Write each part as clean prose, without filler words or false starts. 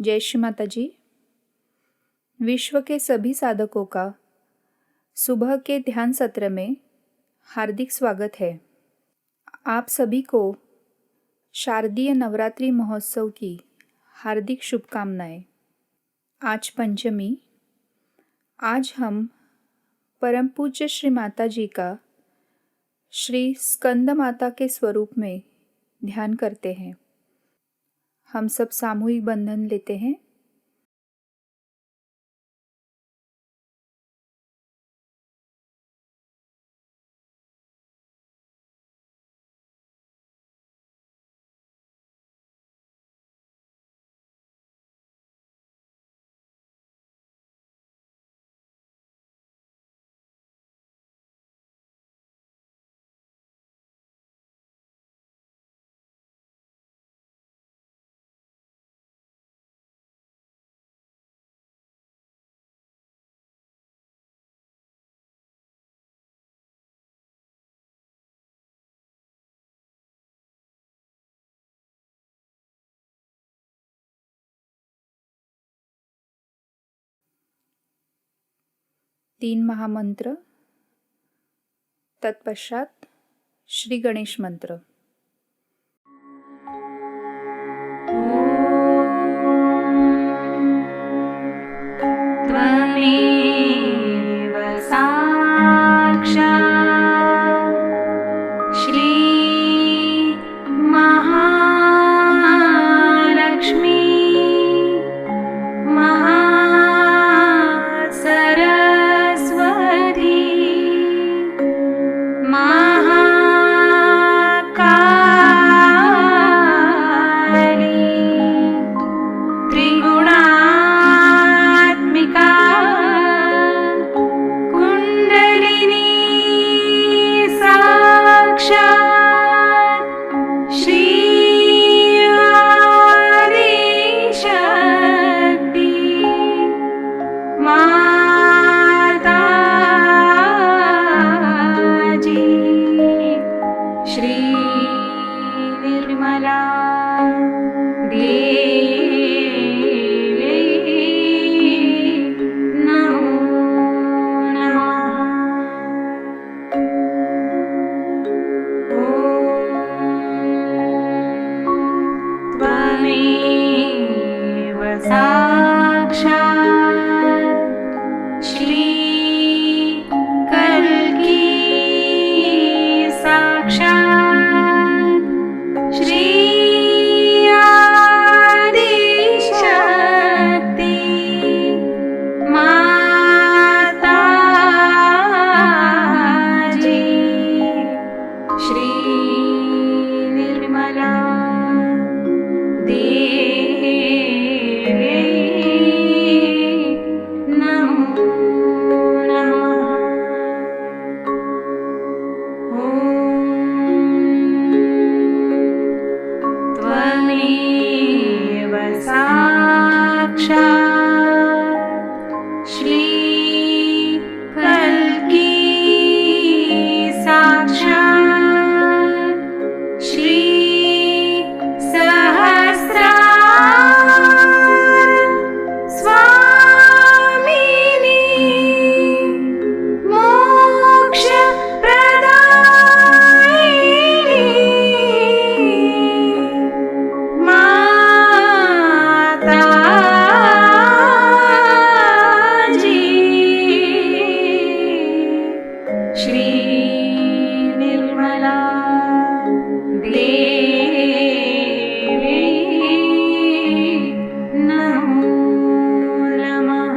जय श्री माताजी। विश्व के सभी साधकों का सुबह के ध्यान सत्र में हार्दिक स्वागत है। आप सभी को शारदीय नवरात्रि महोत्सव की हार्दिक शुभकामनाएं। आज पंचमी। आज हम परम पूज्य श्री माताजी का श्री स्कंद माता के स्वरूप में ध्यान करते हैं। हम सब सामूहिक बंधन लेते हैं। तीन महामंत्र, तत्पश्चात श्री गणेश मंत्र। त्वमेव साक्षात् श्री महालक्ष्मी महासरस्वती महाकाली त्रिगुणात्मिका कुंडलिनी साक्षात् श्री आदिशक्ति माताजी श्री निर्मला देवी नमो नमः। त्वमेव साक्षात् श्री कल्की साक्षात् श्री आदिशक्ति माताजी श्री निर्मला देवी नमो नमः। त्वमेव साक्षात् श्री कल्की साक्षात् श्री सहस्रार स्वामिनी मोक्ष प्रदायिनी माताजी श्री निर्मला देवी नमो नमः।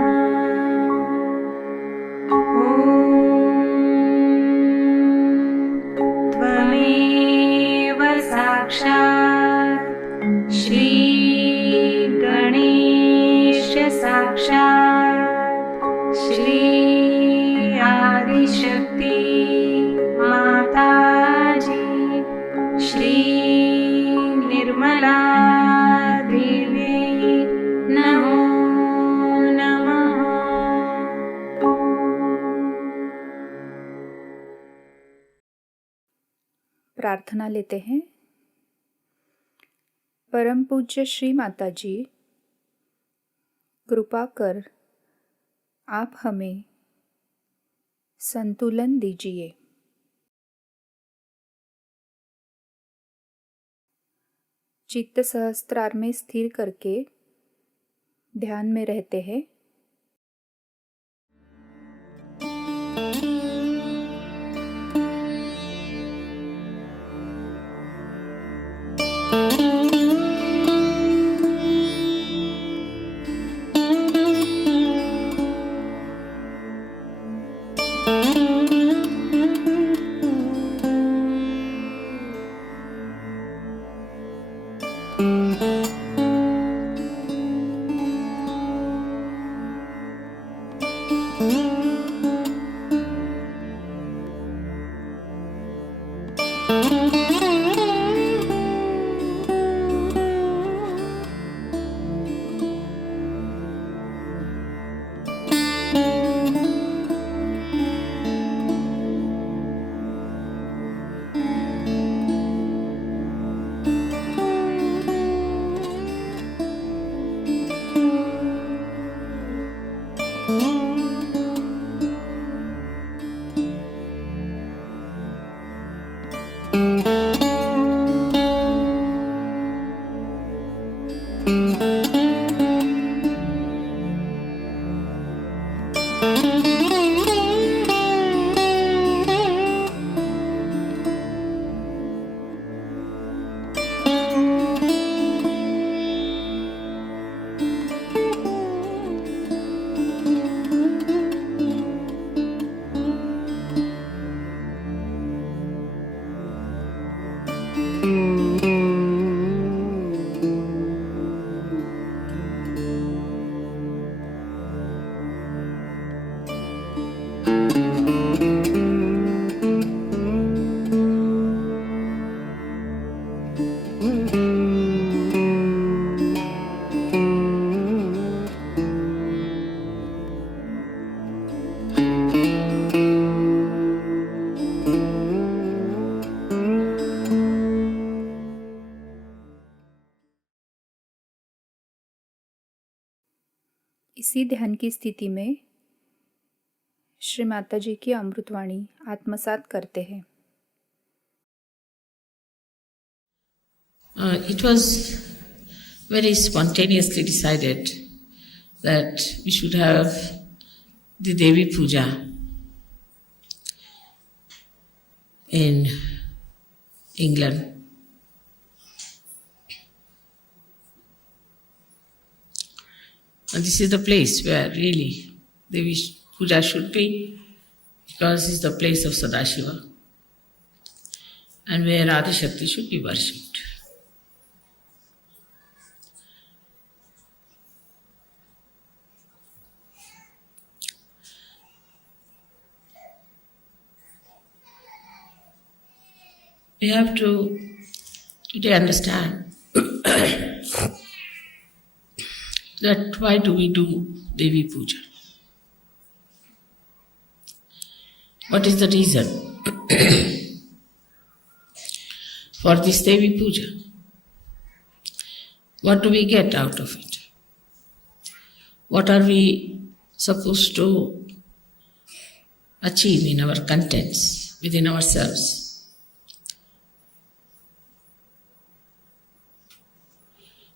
त्वमेव साक्षात् श्री गणेश साक्षात् श्री आदिशक्ति माताजी श्री निर्मला देवी नमो नमः। प्रार्थना लेते हैं। परम पूज्य श्री माताजी, कृपा कर आप हमें संतुलन दीजिए। चित्त सहस्त्रार में स्थिर करके ध्यान में रहते हैं। इसी ध्यान की स्थिति में श्री माताजी की अमृतवाणी आत्मसात करते हैं। It was very spontaneously decided that we should have the Devi Puja in England. And this is the place where really Devi Puja should be, because it's the place of Sadashiva and where Adi Shakti should be worshipped. We have to today understand that why do we do Devi Puja? What is the reason for this Devi Puja? What do we get out of it? What are we supposed to achieve in our contents within ourselves?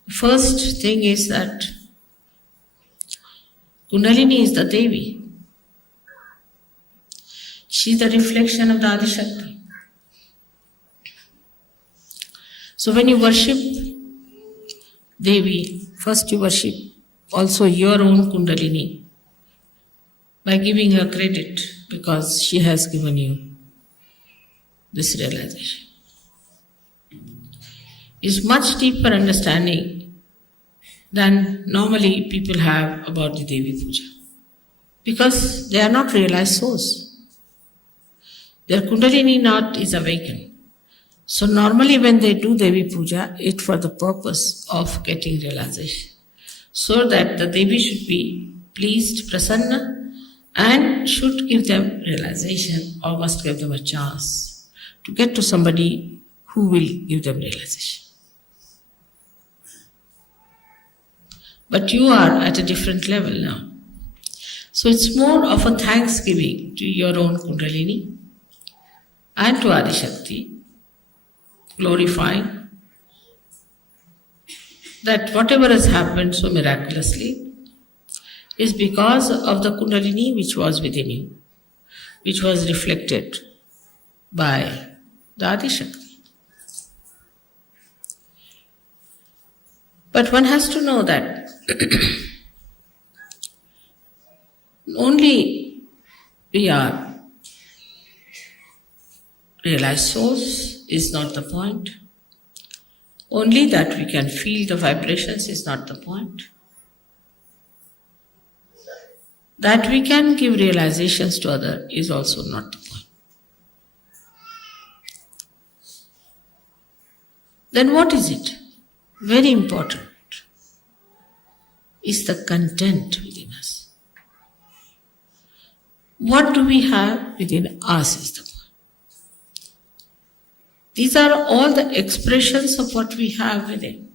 First thing is that Kundalini is the Devi. She is the reflection of the Adi Shakti. So when you worship Devi, first you worship also your own Kundalini by giving her credit, because she has given you this realization. It's much deeper understanding than normally people have about the Devi Puja, because they are not realized souls. Their Kundalini knot is awakened. So normally when they do Devi Puja, it's for the purpose of getting realization, so that the Devi should be pleased, prasanna, and should give them realization, or must give them a chance to get to somebody who will give them realization. But you are at a different level now. So it's more of a thanksgiving to your own Kundalini and to Adi Shakti, glorifying that whatever has happened so miraculously is because of the Kundalini which was within you, which was reflected by the Adi Shakti. But one has to know that only we are realized souls is not the point. Only that we can feel the vibrations is not the point. That we can give realizations to others is also not the point. Then what is it? Very important is the content within us. What do we have within us is the point. These are all the expressions of what we have within.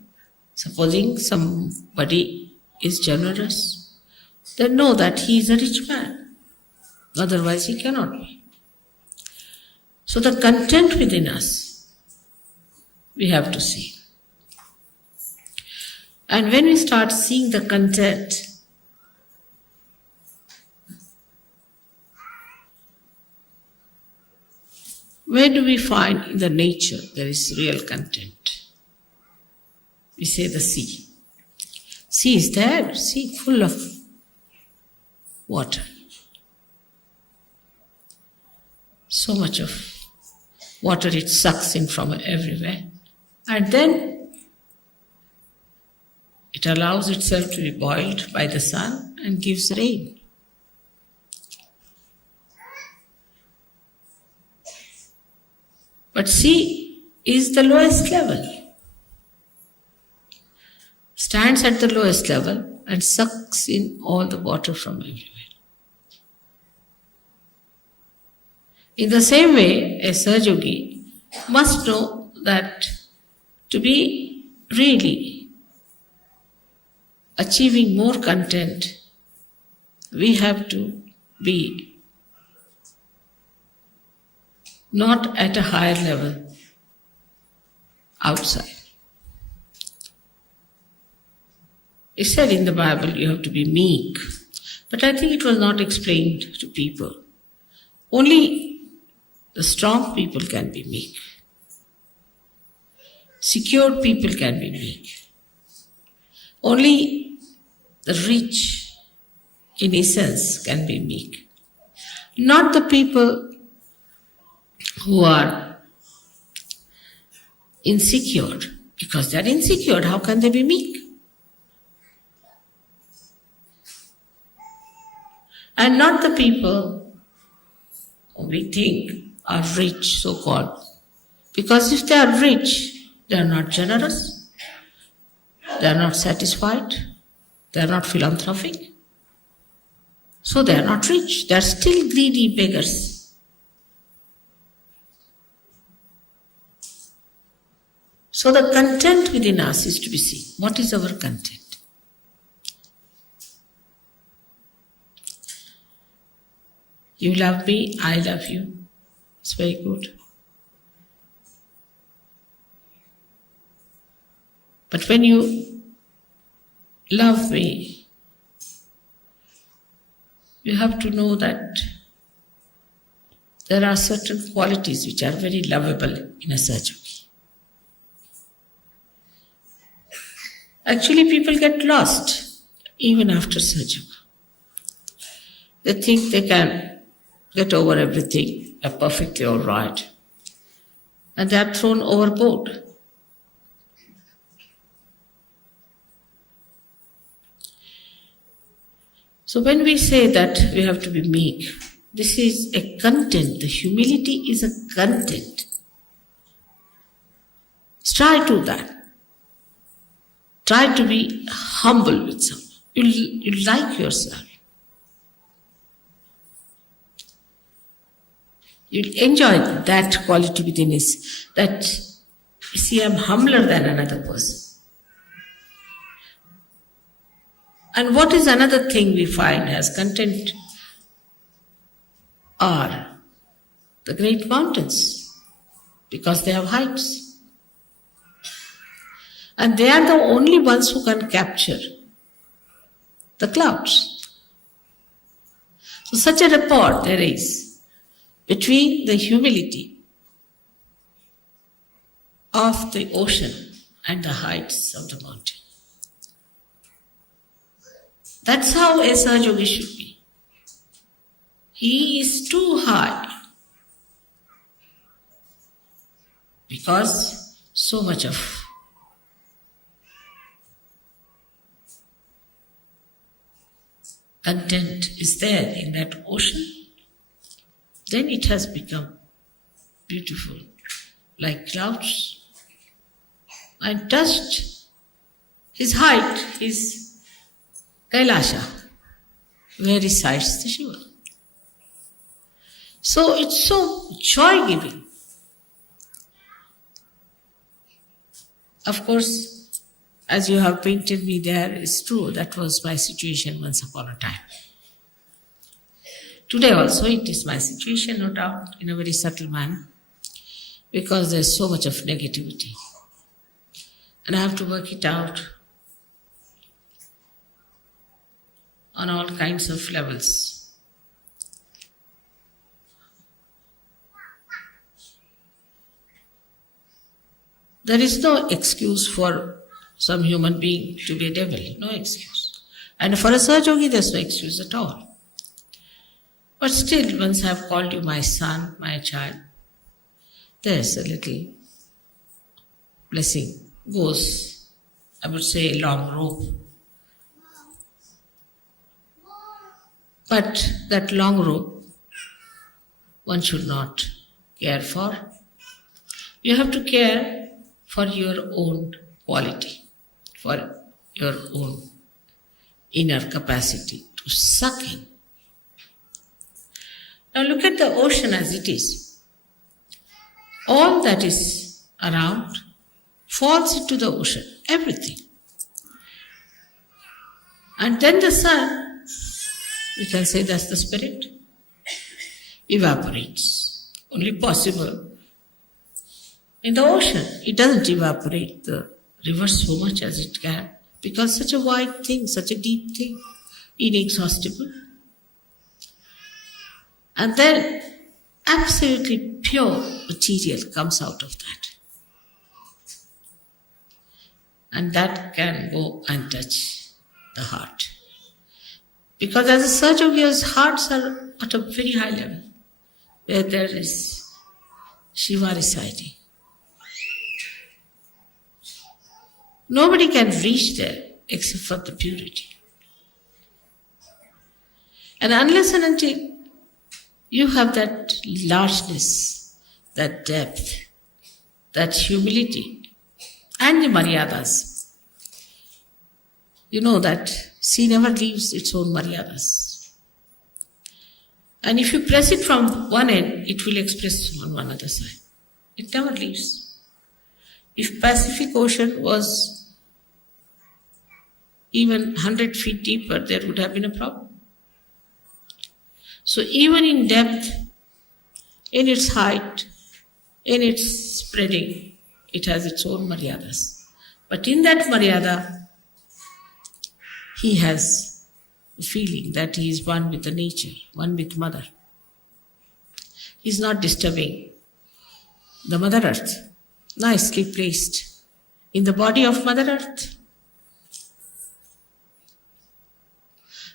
Supposing somebody is generous, then know that he is a rich man. Otherwise he cannot be. So the content within us, we have to see. And when we start seeing the content, where do we find in the nature there is real content? We say the sea. Sea is there, sea full of water. So much of water it sucks in from everywhere. And then it allows itself to be boiled by the sun and gives rain. But sea is the lowest level. Stands at the lowest level and sucks in all the water from everywhere. In the same way, a Sahajayogi must know that to be really achieving more content, we have to be not at a higher level outside. It said in the Bible you have to be meek, but I think it was not explained to people. Only the strong people can be meek. Secured people can be meek. Only the rich, in essence, can be meek. Not the people who are insecure. Because they are insecure, how can they be meek? And not the people who we think are rich, so-called. Because if they are rich, they are not generous, they are not satisfied, they are not philanthropic. So they are not rich, they are still greedy beggars. So the content within us is to be seen. What is our content? You love me, I love you. It's very good. But when you love me, you have to know that there are certain qualities which are very lovable in a Sahajayogi. Actually, people get lost even after Sahajayoga. They think they can get over everything, are perfectly all right, and they are thrown overboard. So when we say that we have to be meek, this is a content. The humility is a content. Try to that. Try to be humble with someone. You like yourself. You enjoy that quality within us. That, you see, I'm humbler than another person. And what is another thing we find as content are the great mountains, because they have heights. And they are the only ones who can capture the clouds. So such a rapport there is between the humility of the ocean and the heights of the mountain. That's how a Sahajayogi should be. He is too high because so much of content is there in that ocean. Then it has become beautiful, like clouds. And touched his height is Kailasha, where resides the Shiva. So it's so joy-giving. Of course, as you have painted me there, it's true, that was my situation once upon a time. Today also it is my situation, no doubt, in a very subtle manner, because there's so much of negativity. And I have to work it out on all kinds of levels. There is no excuse for some human being to be a devil, no excuse. And for a Sahajayogi, there's no excuse at all. But still, once I have called you my son, my child, there's a little blessing. Goes, I would say, a long rope. But that long rope, one should not care for. You have to care for your own quality, for your own inner capacity to suck in. Now look at the ocean as it is. All that is around falls into the ocean, everything. And then the sun, we can say that's the spirit, evaporates. Only possible in the ocean. It doesn't evaporate the river so much as it can, because such a wide thing, such a deep thing, inexhaustible. And then absolutely pure material comes out of that. And that can go and touch the heart. Because as a Sahajayogi's hearts are at a very high level, where there is Shiva residing. Nobody can reach there except for the purity. And unless and until you have that largeness, that depth, that humility, and the maryadas, you know that sea never leaves its own maryadas. And if you press it from one end, it will express on one other side. It never leaves. If Pacific Ocean was even 100 feet deeper, there would have been a problem. So even in depth, in its height, in its spreading, it has its own maryadas. But in that maryada, he has the feeling that he is one with the nature, one with Mother. He is not disturbing the Mother Earth, nicely placed in the body of Mother Earth.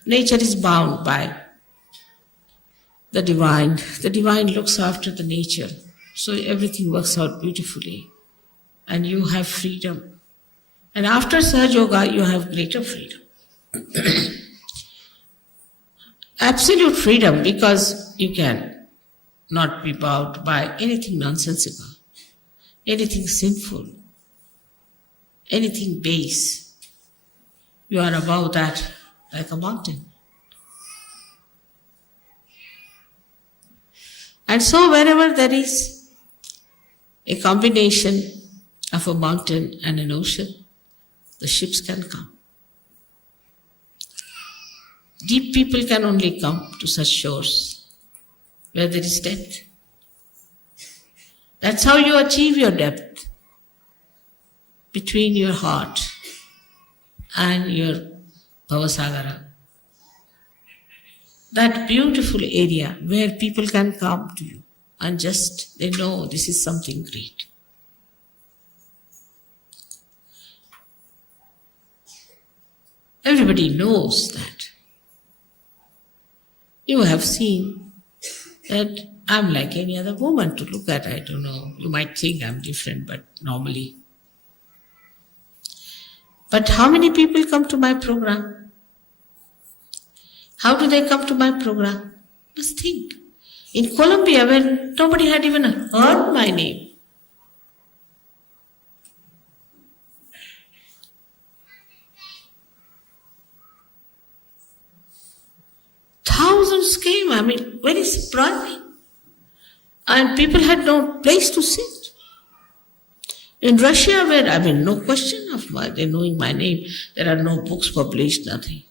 Nature is bound by the divine. The divine looks after the nature, so everything works out beautifully. And you have freedom. And after Sahajayoga, you have greater freedom. Absolute freedom, because you can not be bound by anything nonsensical, anything sinful, anything base. You are above that like a mountain. And so wherever there is a combination of a mountain and an ocean, the ships can come. Deep people can only come to such shores where there is depth. That's how you achieve your depth between your heart and your Bhavasagara. That beautiful area where people can come to you and just they know this is something great. Everybody knows that. You have seen that I'm like any other woman to look at. I don't know. You might think I'm different, but normally. But how many people come to my program? How do they come to my program? Just think. In Colombia, when nobody had even heard my name, thousands came, very surprising. And people had no place to sit. In Russia, where, no question of they knowing my name, there are no books published, nothing.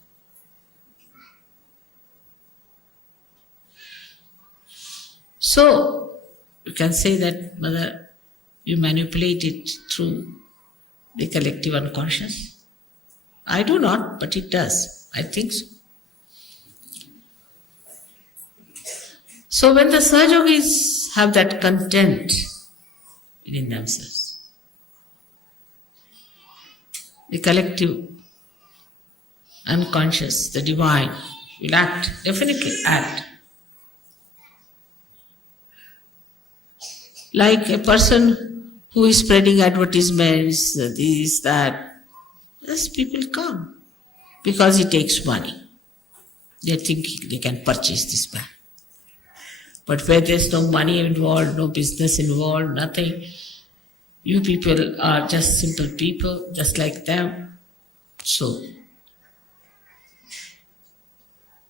So, you can say that, Mother, you manipulate it through the collective unconscious. I do not, but it does. I think so. So when the Sahajogis have that content within themselves, the collective unconscious, the divine, will act, definitely act. Like a person who is spreading advertisements, this, that, yes, people come because he takes money. They think they can purchase this man. But where there's no money involved, no business involved, nothing, you people are just simple people, just like them. So,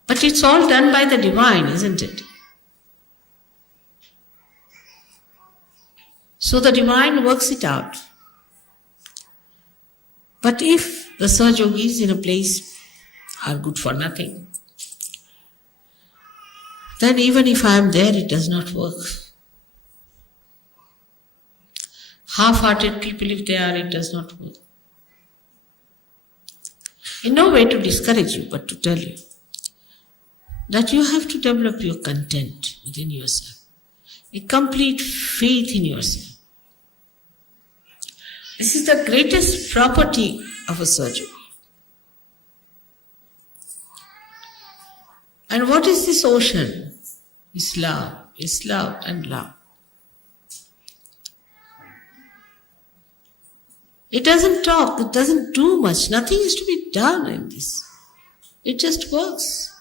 but it's all done by the divine, isn't it? So the divine works it out. But if the Sahajogis in a place are good for nothing, then even if I am there, it does not work. Half-hearted people, if they are, it does not work. In no way to discourage you, but to tell you that you have to develop your content within yourself, a complete faith in yourself. This is the greatest property of a Sahajayogi. And what is this ocean? It's love and love. It doesn't talk, it doesn't do much, nothing is to be done in this. It just works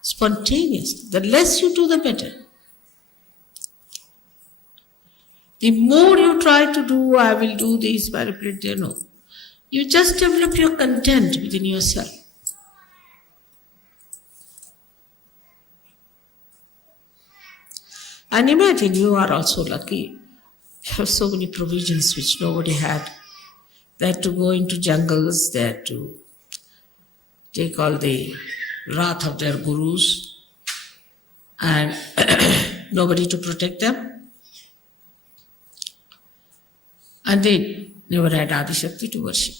spontaneously. The less you do, the better. The more you try to do, I will do this, manipulate, no. You just develop your content within yourself. And imagine you are also lucky. You have so many provisions which nobody had. They had to go into jungles, they had to take all the wrath of their gurus and nobody to protect them. And they never had Adi Shakti to worship.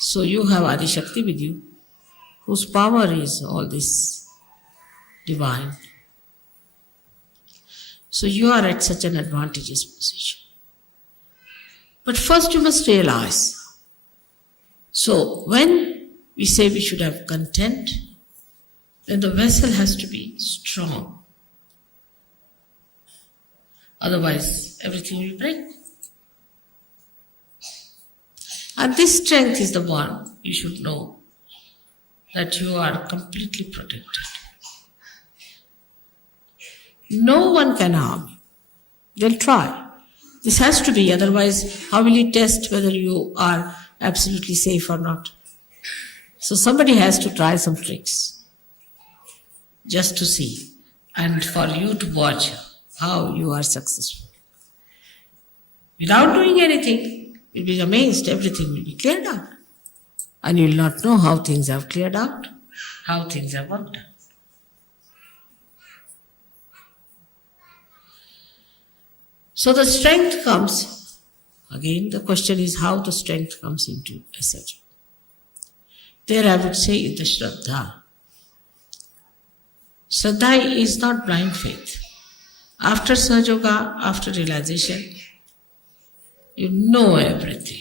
So you have Adi Shakti with you, whose power is all this divine. So you are at such an advantageous position. But first you must realize. So when we say we should have content, then the vessel has to be strong. Otherwise, everything will break. And this strength is the one you should know, that you are completely protected. No one can harm you. They'll try. This has to be, otherwise how will you test whether you are absolutely safe or not? So somebody has to try some tricks just to see and for you to watch how you are successful. Without doing anything, you'll be amazed, everything will be cleared out. And you will not know how things have cleared out, how things have worked out. So the strength comes, again the question is how the strength comes into a Sahajayoga. There I would say is the Shraddha. Shraddha is not blind faith. After Sahajayoga, after realization, you know everything.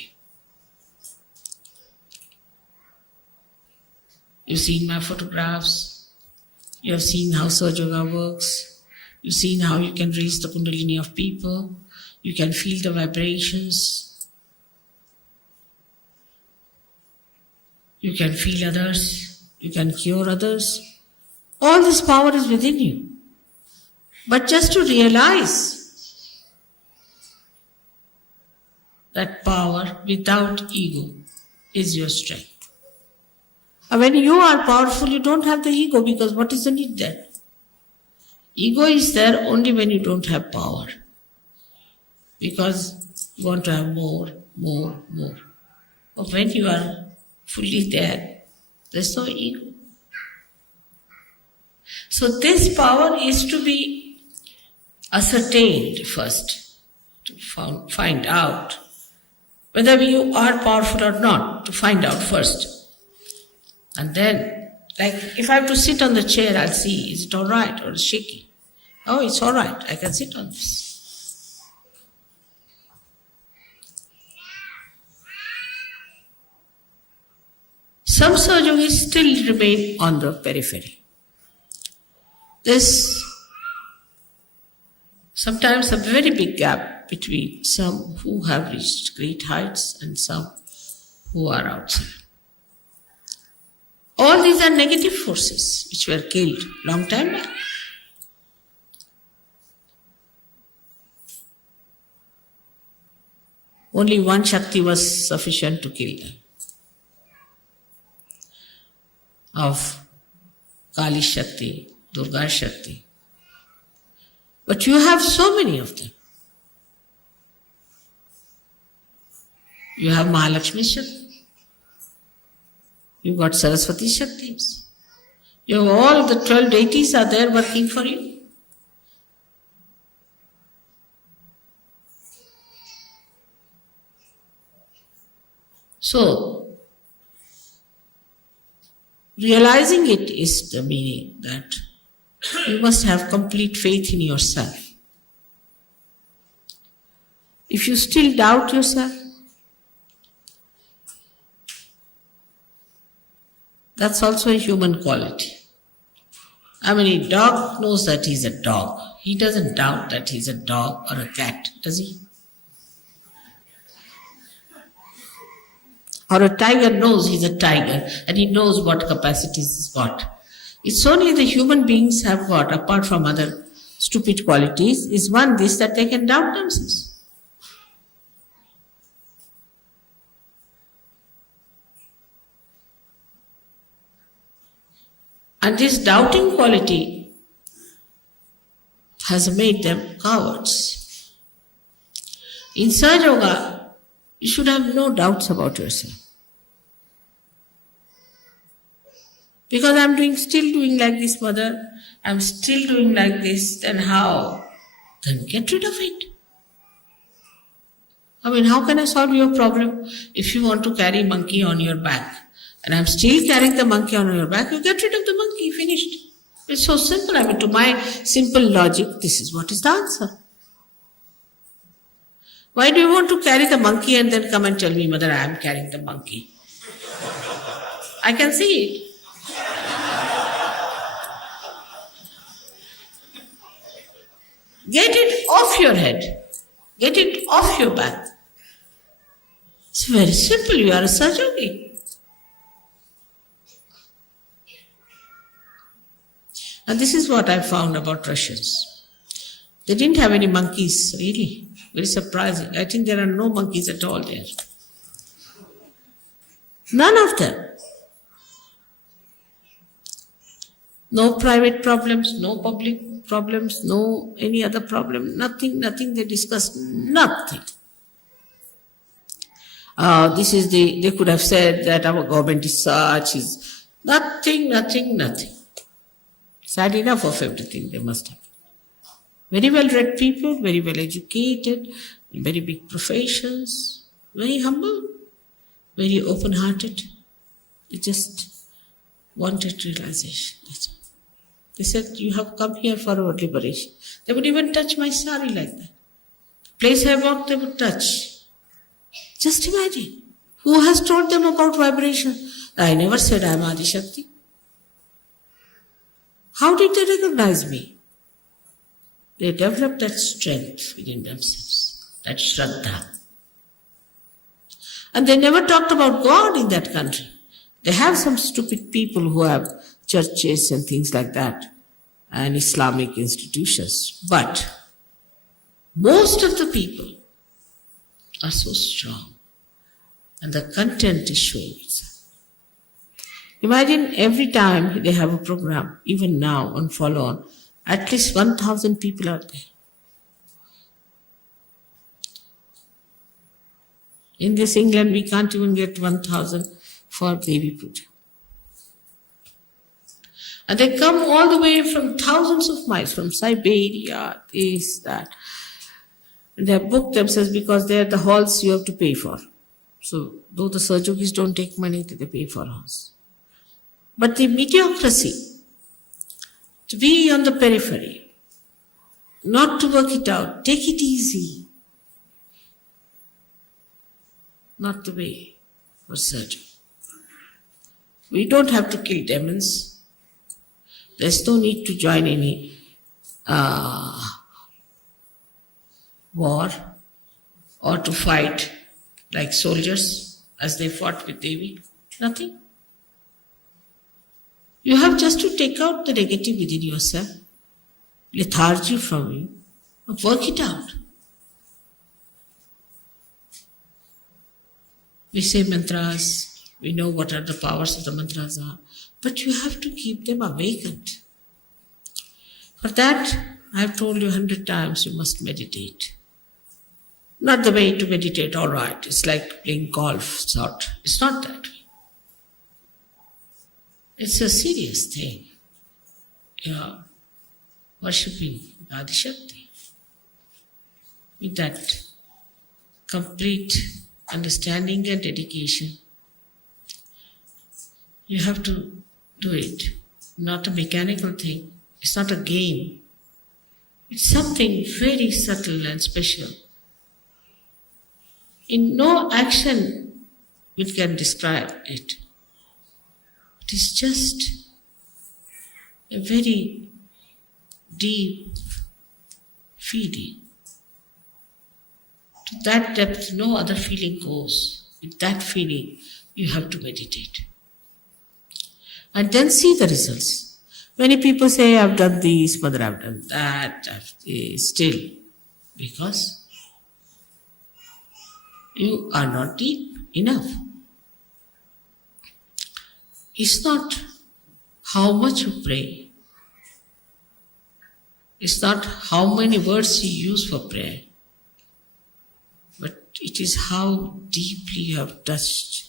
You've seen my photographs, you have seen how Sahajayoga works, you've seen how you can raise the kundalini of people, you can feel the vibrations, you can feel others, you can cure others. All this power is within you. But just to realize that power without ego is your strength. And when you are powerful, you don't have the ego, because what is the need there? Ego is there only when you don't have power. Because you want to have more. But when you are fully there, there's no ego. So this power is to be ascertained first, to find out whether you are powerful or not, to find out first. And then, like if I have to sit on the chair, I'll see, is it all right or shaky? Oh, it's all right, I can sit on this. Some Sahajogis still remain on the periphery. There's sometimes a very big gap between some who have reached great heights and some who are outside. All these are negative forces which were killed long time back. Only one Shakti was sufficient to kill them. Of Kali Shakti, Durga Shakti. But you have so many of them. You have Mahalakshmi Shakti. You got Saraswati Shaktis. You have all the 12 deities are there working for you. So, realizing it is the meaning that you must have complete faith in yourself. If you still doubt yourself, that's also a human quality. I mean, a dog knows that he's a dog. He doesn't doubt that he's a dog or a cat, does he? Or a tiger knows he's a tiger and he knows what capacities he's got. It's only the human beings have got, apart from other stupid qualities, is one this that they can doubt themselves. And this doubting quality has made them cowards. In Sahajayoga, you should have no doubts about yourself. Because I'm still doing like this, mother, I'm still doing like this, then how? Then get rid of it. I mean, how can I solve your problem? If you want to carry monkey on your back, and I'm still carrying the monkey on your back, you get rid of the monkey, finished. It's so simple. I mean, to my simple logic, this is what is the answer. Why do you want to carry the monkey and then come and tell me, mother, I am carrying the monkey? I can see it. Get it off your head. Get it off your back. It's very simple. You are a Sahajayogi. And this is what I found about Russians. They didn't have any monkeys, really. Very surprising. I think there are no monkeys at all there. None of them. No private problems, no public problems, no any other problem, nothing they discussed, nothing. They could have said that our government is such, is nothing. Sad enough of everything they must have. Very well read people, very well educated, very big professions, very humble, very open hearted. They just wanted realization. That's all. They said, you have come here for our liberation. They would even touch my sari like that. Place I walked, they would touch. Just imagine. Who has told them about vibration? I never said I am Adi Shakti. How did they recognize me? They developed that strength within themselves, that Shraddha. And they never talked about God in that country. They have some stupid people who have churches and things like that, and Islamic institutions. But most of the people are so strong, and the content is showing itself. Imagine every time they have a program, even now on follow on, at least 1,000 people are there. In this England, we can't even get 1,000 for Devi Puja. And they come all the way from thousands of miles, from Siberia, this, that. And they have booked themselves because they are the halls you have to pay for. So, though the Sahajogis don't take money, they pay for halls. But the mediocrity, to be on the periphery, not to work it out, take it easy, not the way for Sahaja. We don't have to kill demons. There's no need to join any war or to fight like soldiers as they fought with Devi. Nothing. You have just to take out the negative within yourself, lethargy from you, and work it out. We say mantras, we know what are the powers of the mantras are, but you have to keep them awakened. For that, I have told you 100 times, you must meditate. Not the way to meditate, all right, it's like playing golf, sort. It's not that way. It's a serious thing. You're worshipping Adi Shakti with that complete understanding and dedication. You have to do it. Not a mechanical thing. It's not a game. It's something very subtle and special. In no action we can describe it. It is just a very deep feeling. To that depth, no other feeling goes. With that feeling, you have to meditate. And then see the results. Many people say, I've done this, mother, I've done that, still. Because you are not deep enough. It's not how much you pray. It's not how many words you use for prayer. But it is how deeply you have touched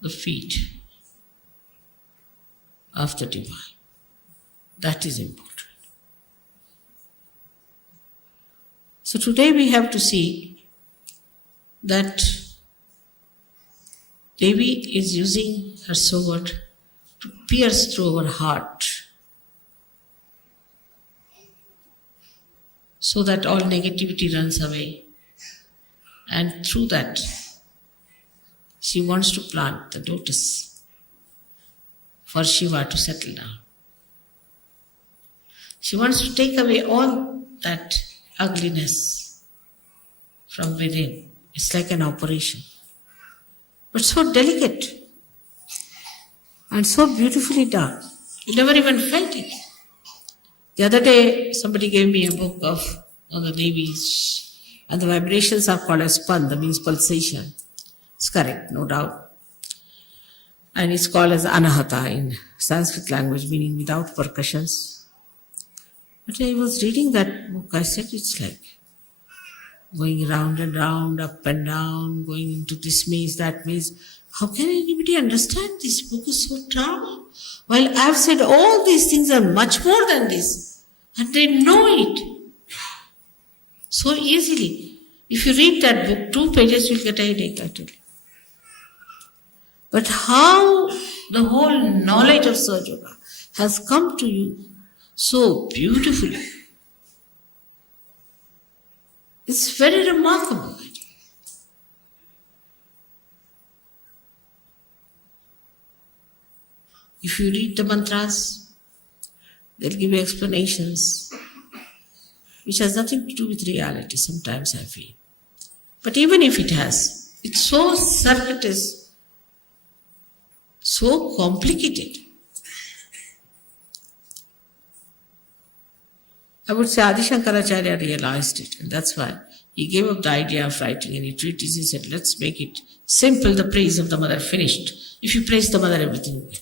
the feet of the divine. That is important. So today we have to see that Devi is using her sword to pierce through our heart so that all negativity runs away. And through that, she wants to plant the lotus for Shiva to settle down. She wants to take away all that ugliness from within. It's like an operation. But so delicate and so beautifully done. You never even felt it. The other day, somebody gave me a book on the Devis, and the vibrations are called as Spanda, means pulsation. It's correct, no doubt. And it's called as Anahata in Sanskrit language, meaning without percussions. But I was reading that book, I said it's like going round and round, up and down, going into this maze, that maze. How can anybody understand this book is so drama? While I've said all these things are much more than this, and they know it so easily. If you read that book, 2 pages, you'll get a headache, I tell you. But how the whole knowledge of Sahajayoga has come to you so beautifully. It's very remarkable. If you read the mantras, they'll give you explanations, which has nothing to do with reality, sometimes I feel. But even if it has, it's so circuitous, so complicated. I would say Adi Shankaracharya realized it, and that's why he gave up the idea of writing any treatise. He said, let's make it simple, the praise of the mother, finished. If you praise the mother, everything will.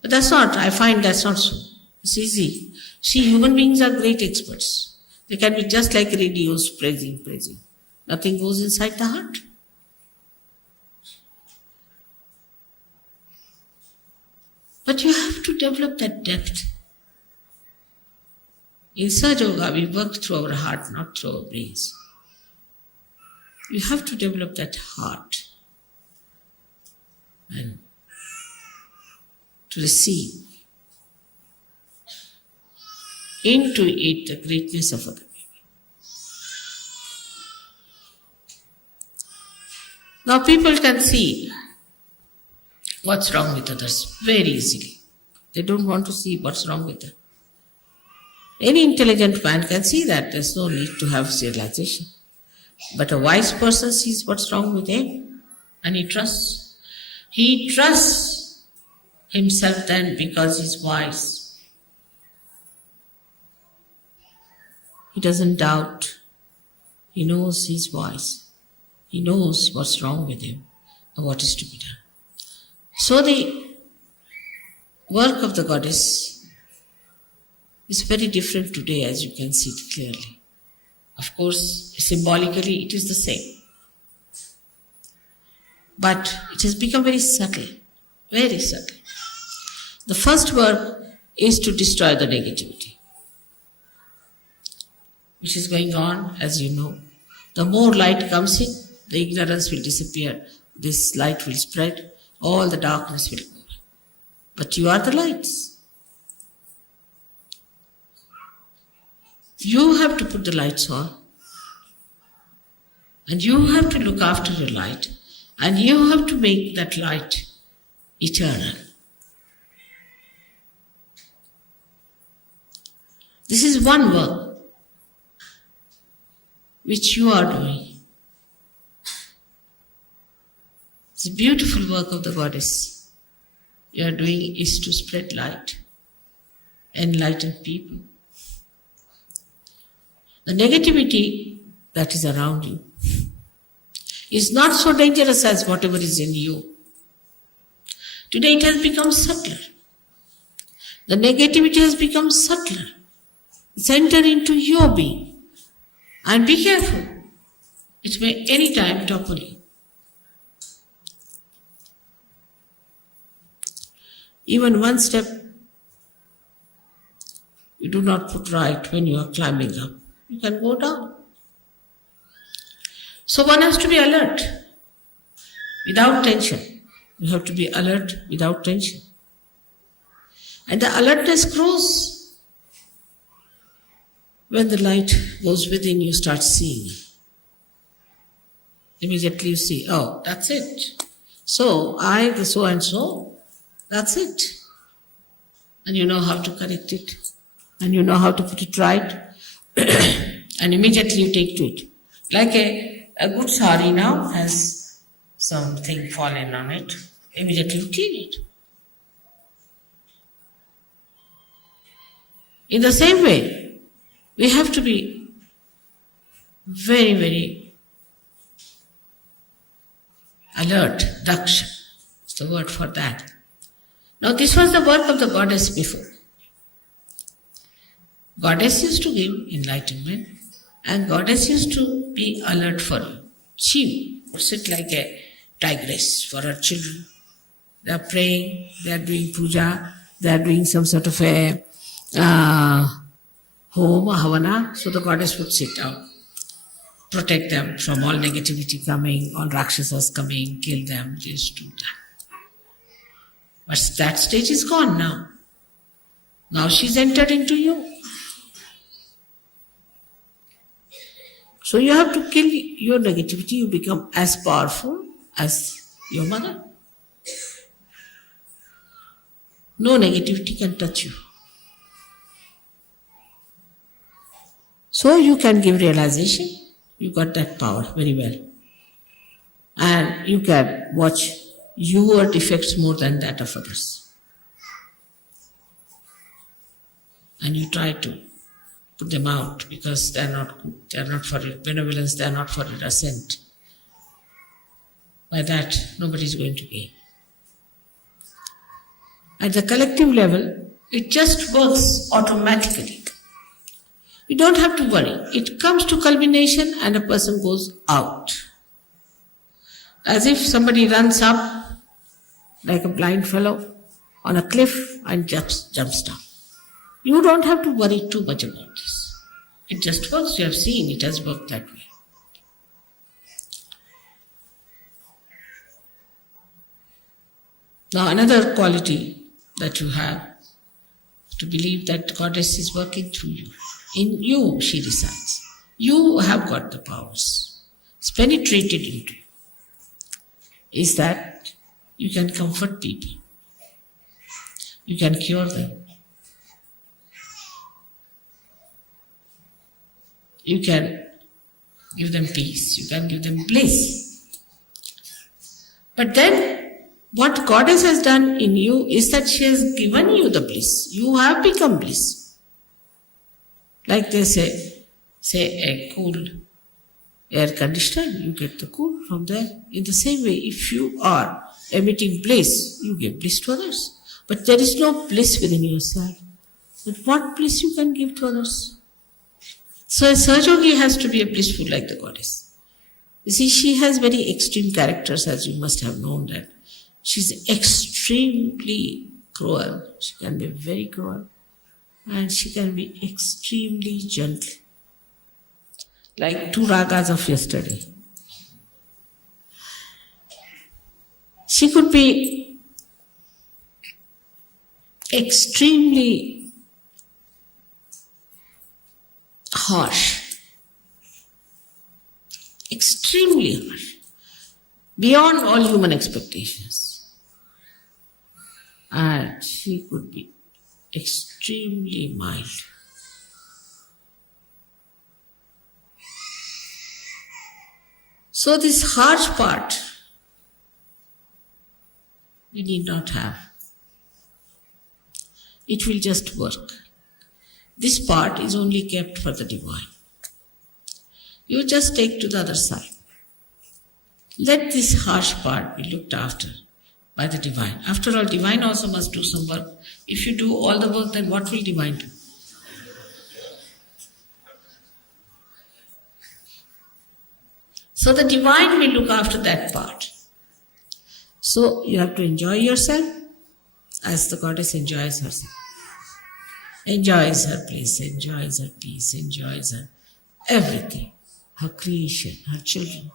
But that's not, I find that's not so. It's easy. See, human beings are great experts. They can be just like radios, praising. Nothing goes inside the heart. But you have to develop that depth. In Sahajayoga, we work through our heart, not through our brains. You have to develop that heart and to receive into it the greatness of other people. Now people can see what's wrong with others very easily. They don't want to see what's wrong with them. Any intelligent man can see that. There's no need to have realization. But a wise person sees what's wrong with him and he trusts. He trusts himself then because he's wise. He doesn't doubt. He knows he's wise. He knows what's wrong with him and what is to be done. So the work of the goddess is very different today, as you can see it clearly. Of course, symbolically it is the same. But it has become very subtle, very subtle. The first work is to destroy the negativity, which is going on, as you know. The more light comes in, the ignorance will disappear. This light will spread, all the darkness will go. But you are the lights. You have to put the lights on. And you have to look after your light. And you have to make that light eternal. This is one work which you are doing. It's a beautiful work of the goddess. You are doing is to spread light, enlighten people. The negativity that is around you is not so dangerous as whatever is in you. Today it has become subtler. The negativity has become subtler. It's entered into your being. And be careful. It may any time topple you. Even one step you do not put right when you are climbing up. You can go down. So one has to be alert without tension. You have to be alert without tension. And the alertness grows when the light goes within, you start seeing. Immediately you see, oh, that's it. So I, the so and so, that's it. And you know how to correct it. And you know how to put it right. And immediately you take to it. Like a good sari now has something fallen on it. Immediately you clean it. In the same way, we have to be very, very alert. Daksha is the word for that. Now this was the work of the goddess before. Goddess used to give enlightenment and goddess used to be alert for you. She would sit like a tigress for her children. They are praying, they are doing puja, they are doing some sort of a home, havana, so the goddess would sit down, protect them from all negativity coming, all rakshasas coming, kill them, this, do that. But that stage is gone now. Now she's entered into you. So you have to kill your negativity, you become as powerful as your mother. No negativity can touch you. So you can give realization, you got that power very well. And you can watch your defects more than that of others. And you try to put them out because they are not good, they are not for your benevolence, they are not for your ascent. By that, nobody is going to gain. At the collective level, it just works automatically. You don't have to worry. It comes to culmination and a person goes out. As if somebody runs up like a blind fellow on a cliff and jumps down. You don't have to worry too much about this. It just works. You have seen it has worked that way. Now another quality that you have to believe that the goddess is working through you. In you she resides. You have got the powers. It's penetrated into you. Is that you can comfort people. You can cure them. You can give them peace. You can give them bliss. But then what goddess has done in you is that she has given you the bliss. You have become bliss. Like they say a cool air conditioner, you get the cool from there. In the same way, if you are emitting bliss, you give bliss to others. But there is no bliss within yourself. But what bliss you can give to others? So a Sahajayogi has to be a blissful like the goddess. You see, she has very extreme characters, as you must have known that. She's extremely cruel. She can be very cruel. And she can be extremely gentle. Like 2 ragas of yesterday. She could be extremely harsh. Extremely harsh. Beyond all human expectations. And she could be extremely mild. So this harsh part, we need not have. It will just work. This part is only kept for the divine. You just take to the other side. Let this harsh part be looked after by the divine. After all, divine also must do some work. If you do all the work, then what will divine do? So the divine will look after that part. So you have to enjoy yourself as the goddess enjoys herself. Enjoys her place, enjoys her peace, enjoys her everything. Her creation, her children,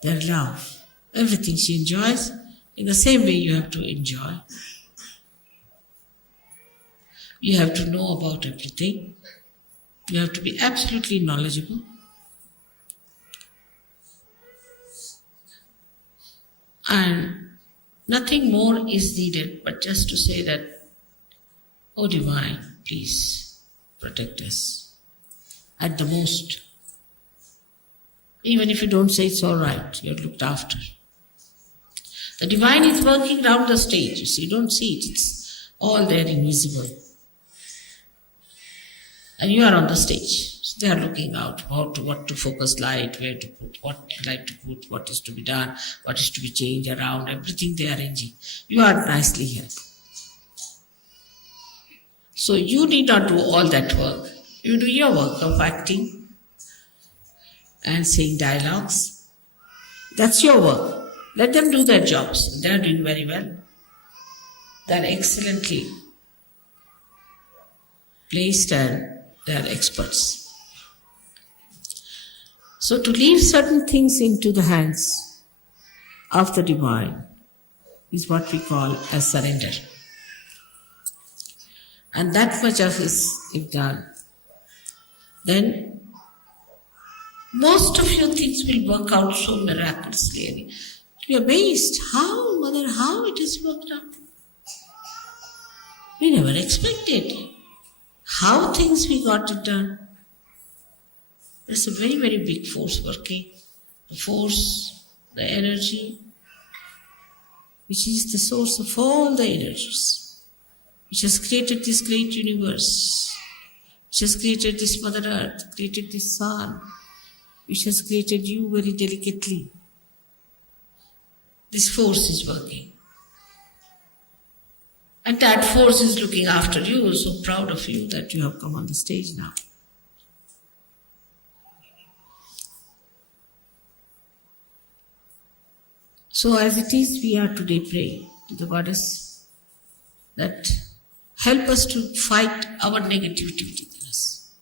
their love, everything she enjoys. In the same way you have to enjoy. You have to know about everything. You have to be absolutely knowledgeable. And nothing more is needed but just to say that, oh divine, please protect us. At the most. Even if you don't say it's all right, you're looked after. The divine is working round the stage. You see, you don't see it. It's all there invisible. And you are on the stage. So they are looking out what to focus light, where to put, what light to put, what is to be done, what is to be changed around, everything they are arranging. You are nicely here. So you need not do all that work. You do your work of acting and saying dialogues. That's your work. Let them do their jobs. They are doing very well. They are excellently placed and they are experts. So to leave certain things into the hands of the divine is what we call as surrender. And that much of is if done, then most of your things will work out so miraculously. You're amazed how, Mother, how it has worked out. We never expected how things we got it done. There's a very, very big force working. The force, the energy, which is the source of all the energies, which has created this great universe, which has created this Mother Earth, created this sun, which has created you very delicately. This force is working. And that force is looking after you. So proud of you that you have come on the stage now. So as it is, we are today praying to the Goddess that help us to fight our negativity within us.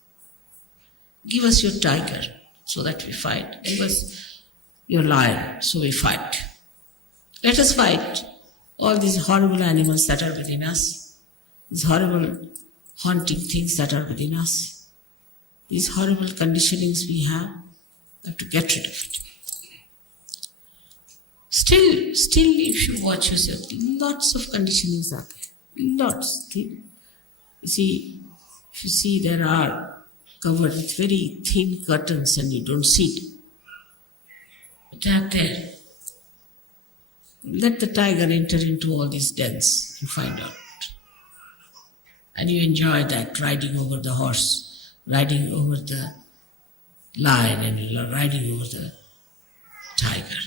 Give us your tiger so that we fight. Give us your lion so we fight. Let us fight all these horrible animals that are within us, these horrible haunting things that are within us, these horrible conditionings we have to get rid of it. Still, if you watch yourself, lots of conditionings are there. Lots. You see, if you see, there are covered with very thin curtains and you don't see it. But they are there. Let the tiger enter into all these dens and find out. And you enjoy that, riding over the horse, riding over the lion, and riding over the tiger.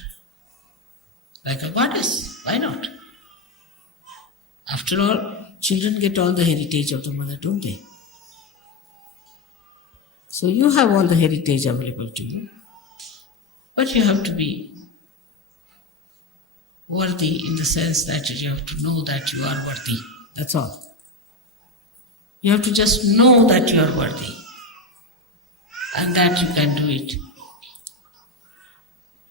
Like a goddess, why not? After all, children get all the heritage of the mother, don't they? So you have all the heritage available to you. But you have to be worthy in the sense that you have to know that you are worthy. That's all. You have to just know that you are worthy and that you can do it.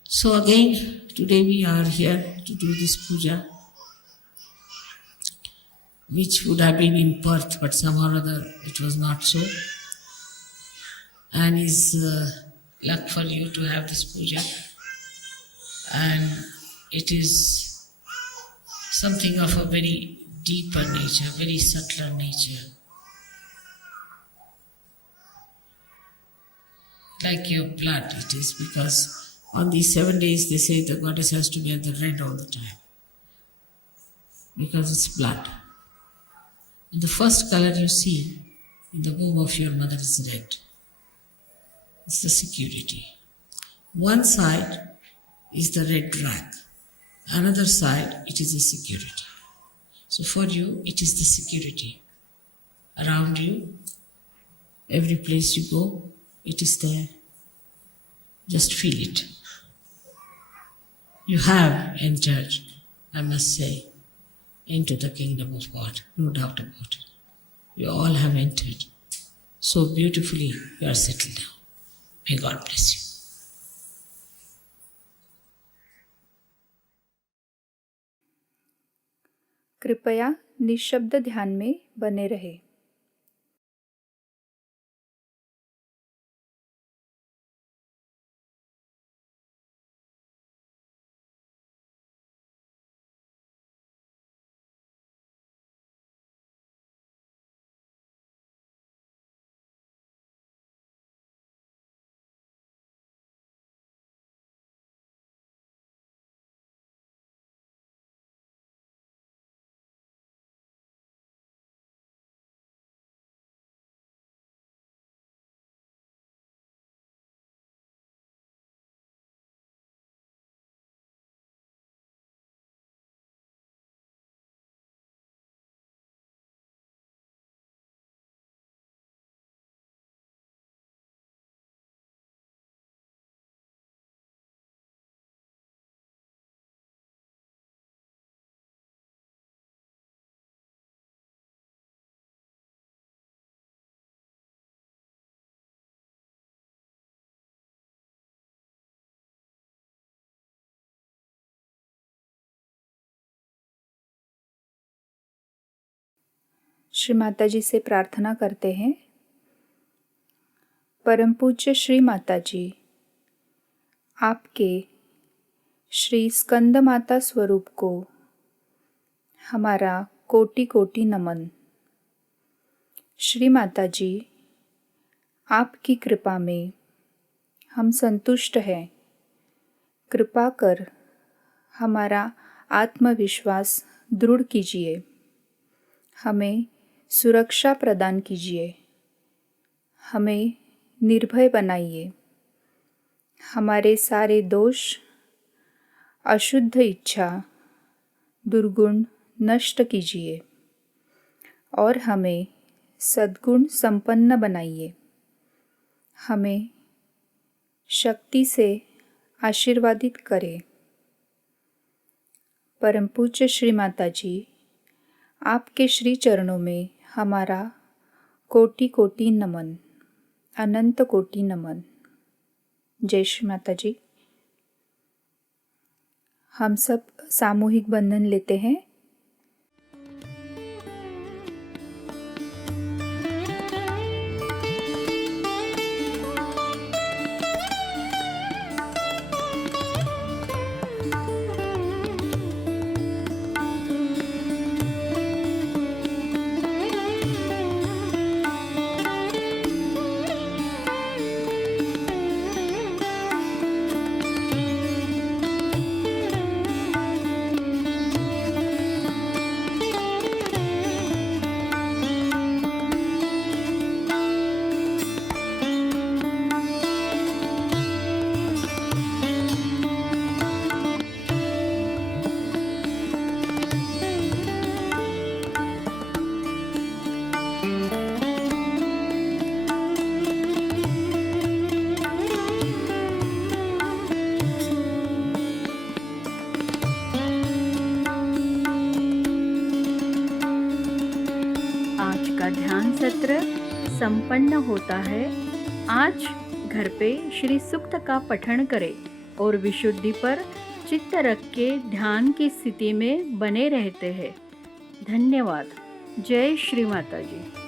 So again, today we are here to do this puja, which would have been in Perth, but somehow or other it was not so. And is luck for you to have this puja. And it is something of a very deeper nature, very subtler nature. Like your blood it is, because on these 7 days they say the goddess has to wear the red all the time. Because it's blood. And the first color you see in the womb of your mother is red. It's the security. One side is the red rag. Another side, it is the security. So for you, it is the security. Around you, every place you go, it is there. Just feel it. You have entered, I must say, into the kingdom of God. No doubt about it. You all have entered. So beautifully, you are settled down. May God bless you. कृपया निःशब्द ध्यान में बने रहे। श्री माताजी से प्रार्थना करते हैं। परम पूज्य श्री माताजी, आपके श्री स्कंद माता स्वरूप को हमारा कोटि कोटि नमन। श्री माताजी, आपकी कृपा में हम संतुष्ट हैं। कृपा कर हमारा आत्मविश्वास दृढ़ कीजिए, हमें सुरक्षा प्रदान कीजिए, हमें निर्भय बनाइए, हमारे सारे दोष, अशुद्ध इच्छा, दुर्गुण नष्ट कीजिए और हमें सद्गुण संपन्न बनाइए। हमें शक्ति से आशीर्वादित करें। परम पूज्य श्री माताजी, आपके श्री चरणों में हमारा कोटि कोटि नमन, अनंत कोटि नमन। जय श्री माताजी। हम सब सामूहिक बंधन लेते हैं। ध्यान सत्र संपन्न होता है। आज घर पे श्री सूक्त का पठन करें और विशुद्धि पर चित्त रख के ध्यान की स्थिति में बने रहते हैं। धन्यवाद। जय श्री माता जी।